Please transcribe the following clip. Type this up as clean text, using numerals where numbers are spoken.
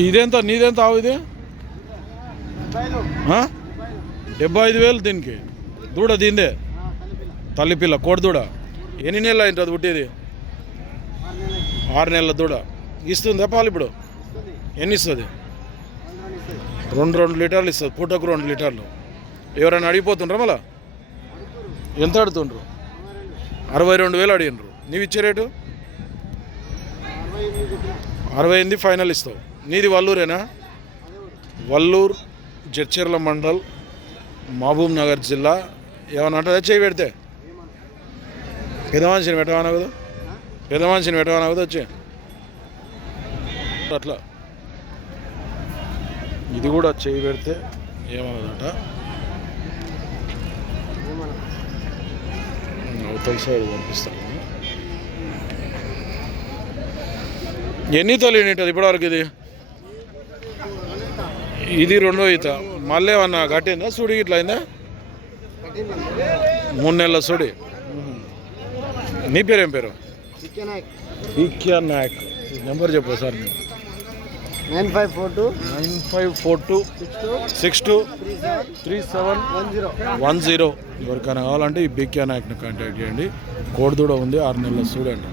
ఇదెంత నీదెంత ఆవు ఇది 75,000 దీనికి. దూడ దీందే తల్లిపిల్ల కోడిదూడ. ఎన్ని నెలలు అయింటుంది పుట్టేది? 6 నెలల దూడ. ఇస్తుందా పాలు ఇప్పుడు? ఎన్ని ఇస్తుంది? 2 లీటర్లు ఇస్తుంది. పూటకు 2 లీటర్లు. ఎవరైనా అడిగిపోతుండ్రా మళ్ళా? ఎంత అడుగుతుండ్రు? 62,000 అడిగినరు. నీవు ఇచ్చే రేటు 68 ఫైనల్ ఇస్తావు. నీది వల్లూరేనా? వల్లూరు, జడ్చర్ల మండల్, మహబూబ్ నగర్ జిల్లా. ఏమన్నా అంటే చేయి పెడితే పెద్ద మనిషిని పెట్టమన్నా కదా? పెద్ద మనిషిని పెట్టమన్నా కదా వచ్చి అట్లా. ఇది కూడా చేయి పెడితే ఏమన్నదట. అవతల సైడ్ పంపిస్తాను. ఎన్ని తల్లి ఉంటుంది ఇప్పటివరకు? ఇది రెండో ఈత. మళ్ళీ ఏమన్నా కట్టిందా? సుడి ఇట్లా అయిందా? 3 నెలల సుడి. నీ పేరు ఏం పేరు? ఈక్యా నాయక్. నెంబర్ చెప్పు సార్. 9542623710. ఎవరికైనా కావాలంటే ఈ బిక్యా నాయక్ని కాంటాక్ట్ చేయండి. కోడిదూడ ఉంది, 6 నెలల చూడండి.